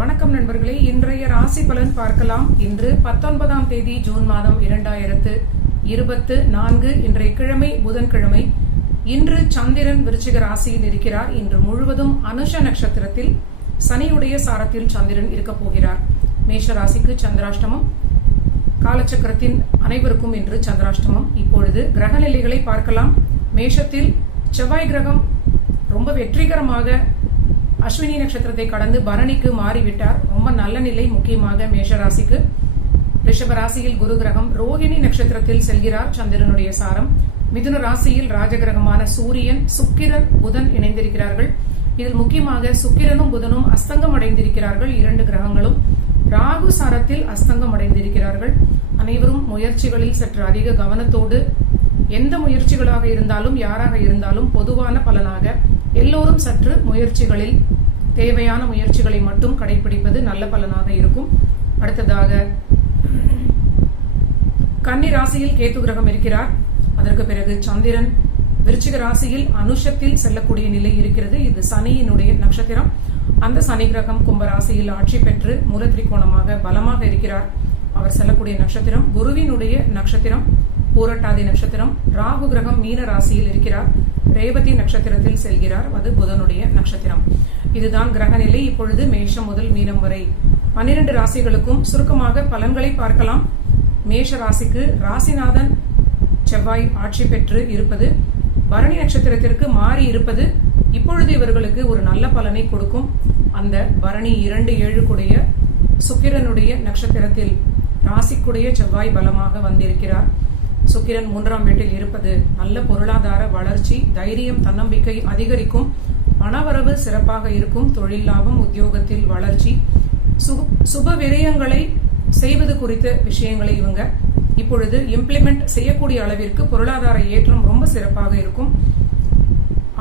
வணக்கம் நண்பர்களே, இன்றைய ராசி பலன் பார்க்கலாம். இன்று 19ஆம் தேதி ஜூன் மாதம் 2024. இன்றைய கிழமை புதன்கிழமை. இன்று சந்திரன் விருச்சிக ராசியில் இருக்கிறார். இன்று முழுவதும் அனுஷ நட்சத்திரத்தில் சனியுடைய சாரத்தில் சந்திரன் இருக்க போகிறார். மேஷ ராசிக்கு சந்திராஷ்டமம். காலச்சக்கரத்தின் அனைவருக்கும் இன்று சந்திராஷ்டமம். இப்பொழுது கிரக நிலைகளை பார்க்கலாம். மேஷத்தில் செவ்வாய் கிரகம் ரொம்ப வெற்றிகரமாக அஸ்வினி நட்சத்திரத்தை கடந்து பரணிக்கு மாறிவிட்டார். ரொம்ப நல்ல நிலை. முக்கியமாக மேஷ ராசிக்கு. ரிஷப ராசியில் குரு கிரகம் ரோஹிணி நட்சத்திரத்தில் செல்கிறார். சந்திரனுடைய சாரம். மிதுன ராசியில் ராஜகிரகமான சூரியன், சுக்கிரன், புதன் இணைந்திருக்கிறார்கள். இதில் முக்கியமாக சுக்கிரனும் புதனும் அஸ்தங்கம் அடைந்திருக்கிறார்கள். இரண்டு கிரகங்களும் ராகு சாரத்தில் அஸ்தங்கம் அடைந்திருக்கிறார்கள். அனைவரும் முயற்சிகளில் சற்று அதிக கவனத்தோடு, எந்த முயற்சிகளாக இருந்தாலும் யாராக இருந்தாலும் பொதுவான பலனாக எல்லோரும் சற்று முயற்சிகளில் தேவையான முயற்சிகளை மட்டும் கடைபிடிப்பது நல்ல பலனாக இருக்கும். அடுத்ததாக கன்னி ராசியில் கேது கிரகம் இருக்கிறார். அதற்கு பிறகு சந்திரன் விருச்சிக ராசியில் அனுஷத்தில் செல்லக்கூடிய நிலை இருக்கிறது. இது சனியினுடைய நட்சத்திரம். அந்த சனி கிரகம் கும்ப ராசியில் ஆட்சி பெற்று மூல திரிகோணமாக பலமாக இருக்கிறார். அவர் செல்லக்கூடிய நட்சத்திரம் குருவினுடைய நட்சத்திரம் பூரட்டாதி நட்சத்திரம். ராகு கிரகம் மீன ராசியில் இருக்கிறார். ரேவதி நட்சத்திரத்தில் செல்கிறார். அது புதனுடைய நட்சத்திரம். இதுதான் கிரக நிலை. இப்பொழுது மேஷம் முதல் மீனம் வரை 12 ராசிகளுக்கும் சுருக்கமாக பலன்களை பார்க்கலாம். மேஷ ராசிக்கு ராசிநாதன் செவ்வாய் ஆட்சி பெற்று இருப்பது, பரணி நட்சத்திரத்திற்கு மாறி இருப்பது இப்பொழுது இவர்களுக்கு ஒரு நல்ல பலனை கொடுக்கும். அந்த பரணி 2-7 கூடிய சுக்கிரனுடைய நட்சத்திரத்தில் ராசிக்குடைய செவ்வாய் பலமாக வந்திருக்கிறார். சுக்கிரன் 3ஆம் வீட்டில் இருப்பது நல்ல பொருளாதார வளர்ச்சி, தைரியம், தன்னம்பிக்கை அதிகரிக்கும். பணவரவு சிறப்பாக இருக்கும். தொழில் லாபம், உத்தியோகத்தில் வளர்ச்சி, சுப விரயங்களை செய்வது குறித்த விஷயங்களை இவங்க இப்பொழுது இம்ப்ளிமெண்ட் செய்யக்கூடிய அளவிற்கு பொருளாதார ஏற்றம் ரொம்ப சிறப்பாக இருக்கும்.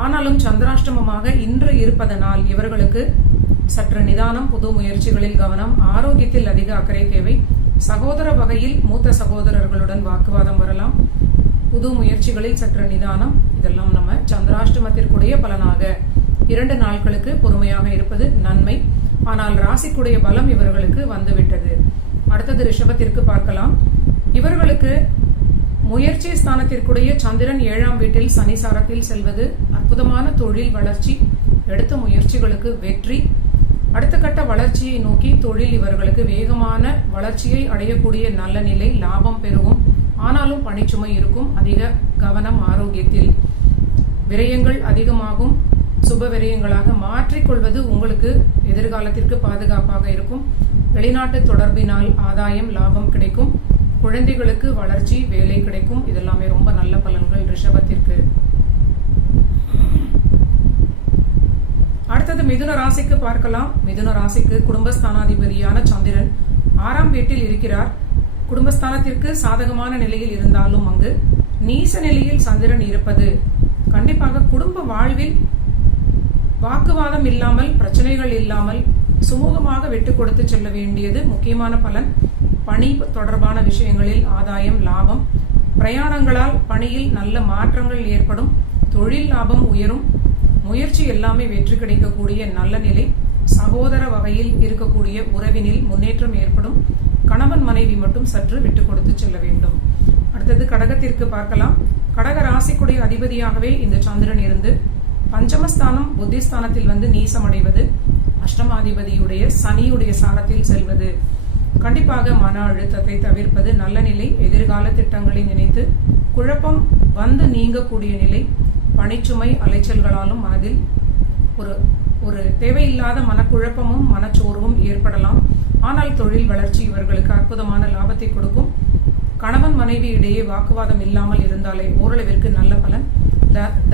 ஆனாலும் சந்திராஷ்டமமாக இன்று இருப்பதனால் இவர்களுக்கு சற்று நிதானம், புது முயற்சிகளில் கவனம், ஆரோக்கியத்தில் அதிக அக்கறை தேவை. சகோதர வகையில் மூத்த சகோதரர்களுடன் வாக்குவாதம் வரலாம். புது முயற்சிகளில் சற்று நிதானம். இதெல்லாம் நம்ம சந்திராஷ்டமத்திற்குடைய பலனாக 2 நாட்களுக்கு பொறுமையாக இருப்பது நன்மை. ஆனால் ராசிக்குடைய பலம் இவர்களுக்கு வந்துவிட்டது. அடுத்தது ரிஷபத்திற்கு பார்க்கலாம். இவர்களுக்கு முயற்சி ஸ்தானத்திற்குடைய சந்திரன் 7ஆம் வீட்டில் சனி சாரத்தில் செல்வது அற்புதமான தொழில் வளர்ச்சி, எடுத்த முயற்சிகளுக்கு வெற்றி, அடுத்த கட்ட வளர்ச்சியை நோக்கி தொழில் இவர்களுக்கு வேகமான வளர்ச்சியை அடையக்கூடிய நல்ல நிலை, லாபம் பெருகும். ஆனாலும் பணிச்சுமை இருக்கும். அதிக கவனம் ஆரோக்கியத்தில். விரயங்கள் அதிகமாகும். சுப விரயங்களாக மாற்றிக்கொள்வது உங்களுக்கு எதிர்காலத்திற்கு பாதுகாப்பாக இருக்கும். வெளிநாட்டு தொடர்பினால் ஆதாயம், லாபம் கிடைக்கும். குழந்தைகளுக்கு வளர்ச்சி, வேலை கிடைக்கும். இதெல்லாமே ரொம்ப நல்ல பலன்கள் ரிஷபத்திற்கு. அடுத்தது மிதுன ராசிக்கு பார்க்கலாம். மிதுன ராசிக்கு குடும்பஸ்தானாதிபதியான சந்திரன் 6ஆம் வீட்டில் இருக்கிறார். குடும்பஸ்தானத்திற்கு சாதகமான நிலையில் இருந்தாலும் அங்கு நீச நிலையில் சந்திரன் இருப்பது கண்டிப்பாக குடும்ப வாழ்வில் வாக்குவாதம் இல்லாமல், பிரச்சனைகள் இல்லாமல் சுமூகமாக விட்டு கொடுத்து செல்ல வேண்டியது முக்கியமான பலன். பணி தொடர்பான விஷயங்களில் ஆதாயம், லாபம், பிரயாணங்களால் பணியில் நல்ல மாற்றங்கள் ஏற்படும். தொழில் லாபம் உயரும். முயற்சி எல்லாமே வெற்றி கிடைக்கக்கூடிய நல்ல நிலை. சகோதர வகையில் இருக்கக்கூடிய உறவினில் முன்னேற்றம் ஏற்படும். கணவன் மனைவி மட்டும் சற்று விட்டு கொடுத்து செல்ல வேண்டும். அடுத்தது கடகத்திற்கு பார்க்கலாம். கடக ராசிக்குடைய அதிபதியாகவே இந்த சந்திரன் இருந்து பஞ்சமஸ்தானம் புத்திஸ்தானத்தில் வந்து நீசமடைவது, அஷ்டமாதிபதியுடைய சனியுடைய சாரத்தில் செல்வது கண்டிப்பாக மன அழுத்தத்தை தவிர்ப்பது நல்ல நிலை. எதிர்கால திட்டங்களை நினைத்து குழப்பம் வந்து நீங்கக்கூடிய நிலை. பணிச்சுமை அலைச்சல்களாலும் மனதில் ஒரு தேவையில்லாத மனக்குழப்பமும் மனச்சோர்வும் ஏற்படலாம். ஆனால் தொழில் வளர்ச்சி இவர்களுக்கு அற்புதமான லாபத்தை கொடுக்கும். கணவன் மனைவி இடையே வாக்குவாதம் இல்லாமல் இருந்தாலே ஓரளவிற்கு நல்ல பலன்.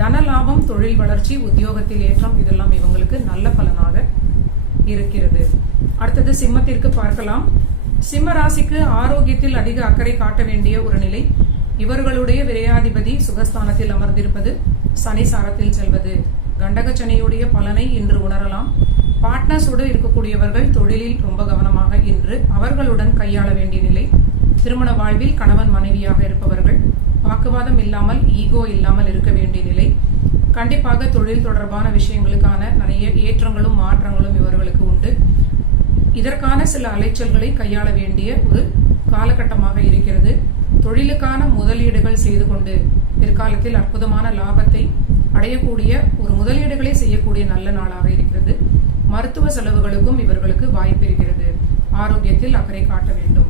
தன லாபம், தொழில் வளர்ச்சி, உத்தியோகத்தில் ஏற்றம் இதெல்லாம் இவங்களுக்கு நல்ல பலனாக இருக்கிறது. அடுத்தது சிம்மத்திற்கு பார்க்கலாம். சிம்ம ராசிக்கு ஆரோக்கியத்தில் அதிக அக்கறை காட்ட வேண்டிய ஒரு நிலை. இவர்களுடைய விரையாதிபதி சுகஸ்தானத்தில் அமர்ந்திருப்பது, சனி சாரத்தில் செல்வது கண்டக சனியுடைய பலனை இன்று உணரலாம். பார்ட்னர்ஸோடு இருக்கக்கூடியவர்கள் தொழிலில் ரொம்ப கவனமாக இன்று அவர்களுடன் கையாள வேண்டிய நிலை. திருமண வாழ்வில் கணவன் மனைவியாக இருப்பவர்கள் வாக்குவாதம் இல்லாமல், ஈகோ இல்லாமல் இருக்க வேண்டிய நிலை. கண்டிப்பாக தொழில் தொடர்பான விஷயங்களுக்கான நிறைய ஏற்றங்களும் மாற்றங்களும் இவர்களுக்கு உண்டு. இதற்கான சில அலைச்சல்களை கையாள வேண்டிய ஒரு காலகட்டமாக இருக்கிறது. தொழிலுக்கான முதலீடுகள் செய்து கொண்டு பிற்காலத்தில் அற்புதமான லாபத்தை அடையக்கூடிய ஒரு முதலீடுகளை செய்யக்கூடிய நல்ல நாளாக இருக்கிறது. மருத்துவ செலவுகளுக்கும் இவர்களுக்கு வாய்ப்பு இருக்கிறது. ஆரோக்கியத்தில் அக்கறை காட்ட வேண்டும்.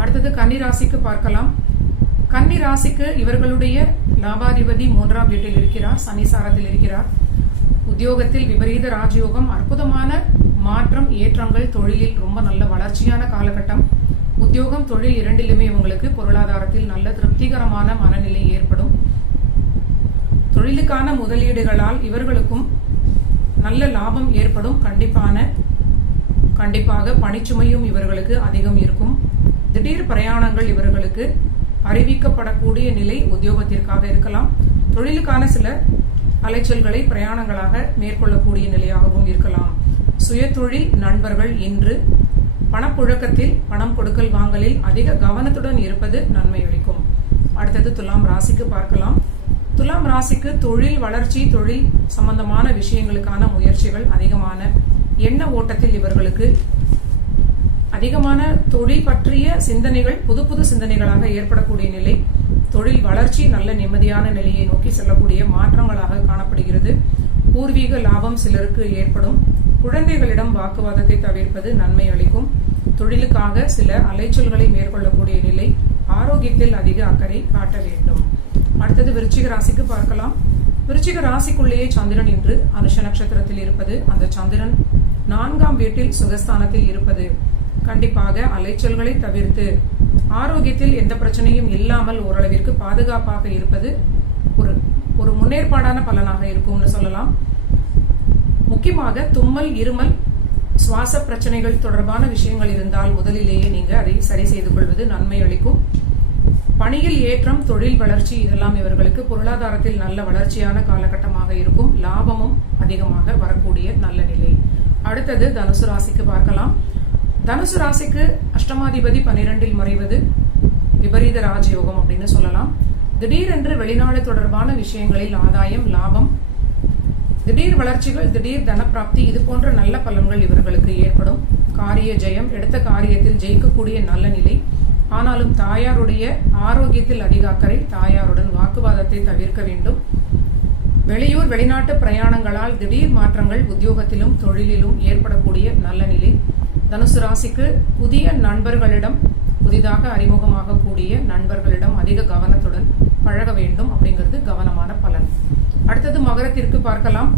அடுத்தது கன்னிராசிக்கு பார்க்கலாம். கன்னிராசிக்கு இவர்களுடைய லாபாதிபதி 3ஆம் வீட்டில் இருக்கிறார், சனிசாரத்தில் இருக்கிறார். உத்தியோகத்தில் விபரீத ராஜயோகம், அற்புதமான மாற்றம், ஏற்றங்கள், தொழிலில் ரொம்ப நல்ல வளர்ச்சியான காலகட்டம். உத்தியோகம் தொழில் இரண்டிலுமே இவங்களுக்கு பொருளாதாரத்தில் நல்ல திருப்திகரமான மனநிலை ஏற்படும். தொழிலுக்கான முதலீடுகளால் இவர்களுக்கும் நல்ல லாபம் ஏற்படும். கண்டிப்பாக பணிச்சுமையும் இவர்களுக்கு அதிகம் இருக்கும். திடீர் பிரயாணங்கள் இவர்களுக்கு அறிவிக்கப்படக்கூடிய நிலை உத்தியோகத்திற்காக இருக்கலாம். தொழிலுக்கான சில அலைச்சல்களை பிரயாணங்களாக மேற்கொள்ளக்கூடிய நிலையாகவும் இருக்கலாம். சுயதொழில் நண்பர்கள் இன்று பணப்புழக்கத்தில் பணம் கொடுக்கல் வாங்கலில் அதிக கவனத்துடன் இருப்பது நன்மை அளிக்கும். அடுத்தது துலாம் ராசிக்கு பார்க்கலாம். துலாம் ராசிக்கு தொழில் வளர்ச்சி, தொழில் சம்பந்தமான விஷயங்களுக்கான முயற்சிகள் அதிகமான எண்ண ஓட்டத்தில் இவர்களுக்கு அதிகமான தொழில் பற்றிய சிந்தனைகள் புது புது சிந்தனைகளாக ஏற்படக்கூடிய நிலை. தொழில் வளர்ச்சி நல்ல நிம்மதியான நிலையை நோக்கி செல்லக்கூடிய மாற்றங்களாக காணப்படுகிறது. பூர்வீக லாபம் சிலருக்கு ஏற்படும். குழந்தைகளிடம் வாக்குவாதத்தை தவிர்ப்பது நன்மை அளிக்கும். தொழிலுக்காக சில அலைச்சல்களை மேற்கொள்ளக்கூடிய நிலை. ஆரோக்கியத்தில் அதிக அக்கறை காட்ட வேண்டும். அடுத்தது விருச்சிக ராசிக்கு பார்க்கலாம். விருச்சிக ராசிக்குள்ளேயே சந்திரன் இன்று அனுஷ நட்சத்திரத்தில் இருப்பது, அந்த சந்திரன் 4ஆம் வீட்டில் சுகஸ்தானத்தில் இருப்பது கண்டிப்பாக அலைச்சல்களை தவிர்த்து ஆரோக்கியத்தில் எந்த பிரச்சனையும் இல்லாமல் ஓரளவிற்கு பாதுகாப்பாக இருப்பது ஒரு முன்னேற்பாடான பலனாக இருக்கும்னு சொல்லலாம். முக்கியமாக தும்மல், இருமல், சுவாச பிரச்சனைகள் தொடர்பான விஷயங்கள் இருந்தால் முதலிலேயே நீங்க அதை சரி செய்து கொள்வது நன்மை அளிக்கும். பணியில் ஏற்றம், தொழில் வளர்ச்சி இதெல்லாம் இவர்களுக்கு பொருளாதாரத்தில் நல்ல வளர்ச்சியான காலகட்டமாக இருக்கும். லாபமும் அதிகமாக வரக்கூடிய நல்ல நிலை. அடுத்தது தனுசு ராசிக்கு பார்க்கலாம். தனுசு ராசிக்கு அஷ்டமாதிபதி 12இல் மறைவது விபரீத ராஜயோகம் அப்படின்னு சொல்லலாம். திடீரென்று வெளிநாடு தொடர்பான விஷயங்களில் ஆதாயம், லாபம், திடீர் வளர்ச்சிகள், திடீர் தனப்பிராப்தி, இது போன்ற நல்ல பலன்கள் இவர்களுக்கு ஏற்படும். காரிய ஜெயம், எடுத்த காரியத்தில் ஜெயிக்கக்கூடிய நல்ல நிலை. ஆனாலும் தாயாருடைய ஆரோக்கியத்தில் அதிக அக்கறை. தாயாருடன் வாக்குவாதத்தை தவிர்க்க வேண்டும். வெளியூர் வெளிநாட்டு பிரயாணங்களால் திடீர் மாற்றங்கள் உத்தியோகத்திலும் தொழிலிலும் ஏற்படக்கூடிய நல்ல நிலை. தனுசு ராசிக்கு புதிய நண்பர்களிடம், புதிதாக அறிமுகமாக கூடிய நண்பர்களிடம் அதிக கவனத்துடன் பழக வேண்டும் அப்படிங்கிறது கவனமான பலன். அடுத்தது மகரத்திற்கு பார்க்கலாம்.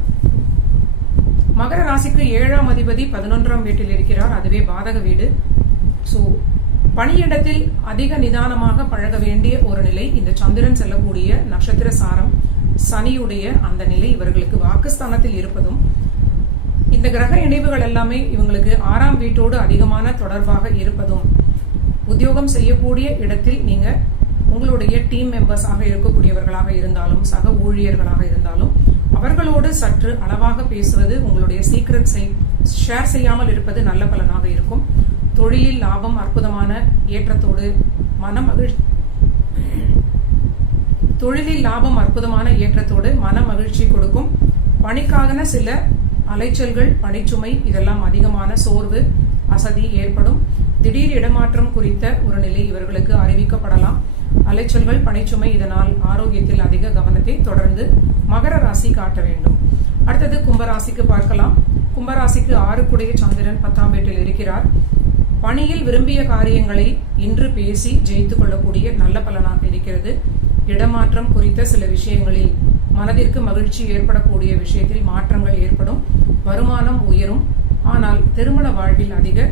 மகர ராசிக்கு 7ஆம் அதிபதி 11ஆம் வீட்டில் இருக்கிறார், அதுவே பாதக வீடு. பணியிடத்தில் அதிக நிதானமாக பழக வேண்டிய ஒரு நிலை. இந்த சந்திரன் செல்லக்கூடிய நட்சத்திர சாரம் சனியுடைய அந்த நிலை இவர்களுக்கு வாக்குஸ்தானத்தில் இருப்பதும், இந்த கிரக இணைவுகள் எல்லாமே இவங்களுக்கு 6ஆம் வீட்டோடு அதிகமான தொடர்பாக இருப்பதும், உத்தியோகம் செய்யக்கூடிய இடத்தில் நீங்க உங்களுடைய டீம் மெம்பர்ஸாக இருக்கக்கூடியவர்களாக இருந்தாலும், சக ஊழியர்களாக இருந்தாலும் அவர்களோடு சற்று அளவாக பேசுவது, உங்களுடைய சீக்ரெட்ஸை ஷேர் செய்யாமல் இருப்பது நல்ல பலனாக இருக்கும். தொழிலில் லாபம் அற்புதமான ஏற்றத்தோடு மன மகிழ்ச்சி கொடுக்கும். பணிக்காக சில அலைச்சல்கள், பணிச்சுமை இதெல்லாம் அதிகமான சோர்வு, அசதி ஏற்படும். திடீர் இடமாற்றம் குறித்த ஒரு நிலை இவர்களுக்கு அறிவிக்கப்படலாம். அலைச்சல்கள், பணிச்சுமை, இதனால் ஆரோக்கியத்தில் அதிக கவனத்தை தொடர்ந்து மகர ராசி காட்ட வேண்டும். அடுத்தது கும்பராசிக்கு பார்க்கலாம். கும்பராசிக்கு 6 சந்திரன் 10ஆம் வீட்டில் இருக்கிறார். பணியில் விரும்பிய காரியங்களை இன்று பேசி ஜெயித்துக் கொள்ளக்கூடிய நல்ல பலனாக இருக்கிறது. இடமாற்றம் குறித்த சில விஷயங்களில் மனதிற்கு மகிழ்ச்சி ஏற்படக்கூடிய விஷயத்தில் மாற்றங்கள் ஏற்படும். வருமானம் உயரும். ஆனால் திருமண வாழ்வில் அதிக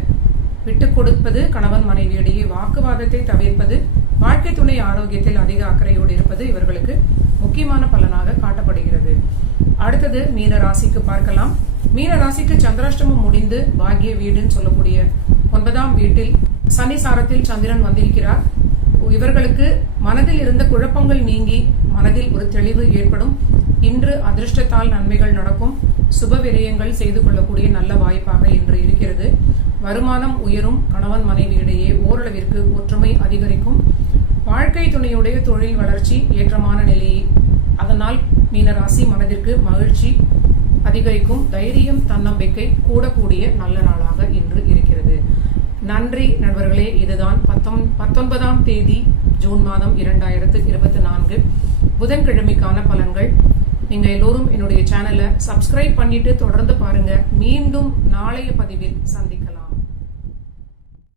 விட்டுக் கொடுப்பது, கணவன் மனைவியிடையே வாக்குவாதத்தை தவிர்ப்பது, வாழ்க்கை துணை ஆரோக்கியத்தில் அதிக அக்கறையோடு இருப்பது இவர்களுக்கு முக்கியமான பலனாக காட்டப்படுகிறது. அடுத்தது மீன ராசிக்கு பார்க்கலாம். மீன ராசிக்கு சந்திராஷ்டமம் முடிந்து பாக்கிய வீடுன்னு சொல்லக்கூடிய 9ஆம் வீட்டில் சனி சாரத்தில் சந்திரன் வந்திருக்கிறார். இவர்களுக்கு மனதில் இருந்த குழப்பங்கள் நீங்கி மனதில் ஒரு தெளிவு ஏற்படும். இன்று அதிர்ஷ்டத்தால் நன்மைகள் நடக்கும். சுப விரயங்கள் செய்து கொள்ளக்கூடிய நல்ல வாய்ப்பாக இன்று இருக்கிறது. வருமானம் உயரும். கணவன் மனைவியிடையே ஓரளவிற்கு ஒற்றுமை அதிகரிக்கும். வாழ்க்கை துணையுடைய தொழில் வளர்ச்சி ஏற்றமான நிலையை, அதனால் மீனராசி மனதிற்கு மகிழ்ச்சி அதிகரிக்கும். தைரியம், தன்னம்பிக்கை கூடக்கூடிய நல்ல நாளாக இன்று இருக்கிறது. நன்றி நண்பர்களே. இதுதான் 19ஆம் தேதி ஜூன் மாதம் 2024 புதன்கிழமைக்கான பலன்கள். நீங்க எல்லோரும் என்னுடைய சேனலை சப்ஸ்கிரைப் பண்ணிட்டு தொடர்ந்து பாருங்க. மீண்டும் நாளைய பதிவில் சந்திக்கலாம்.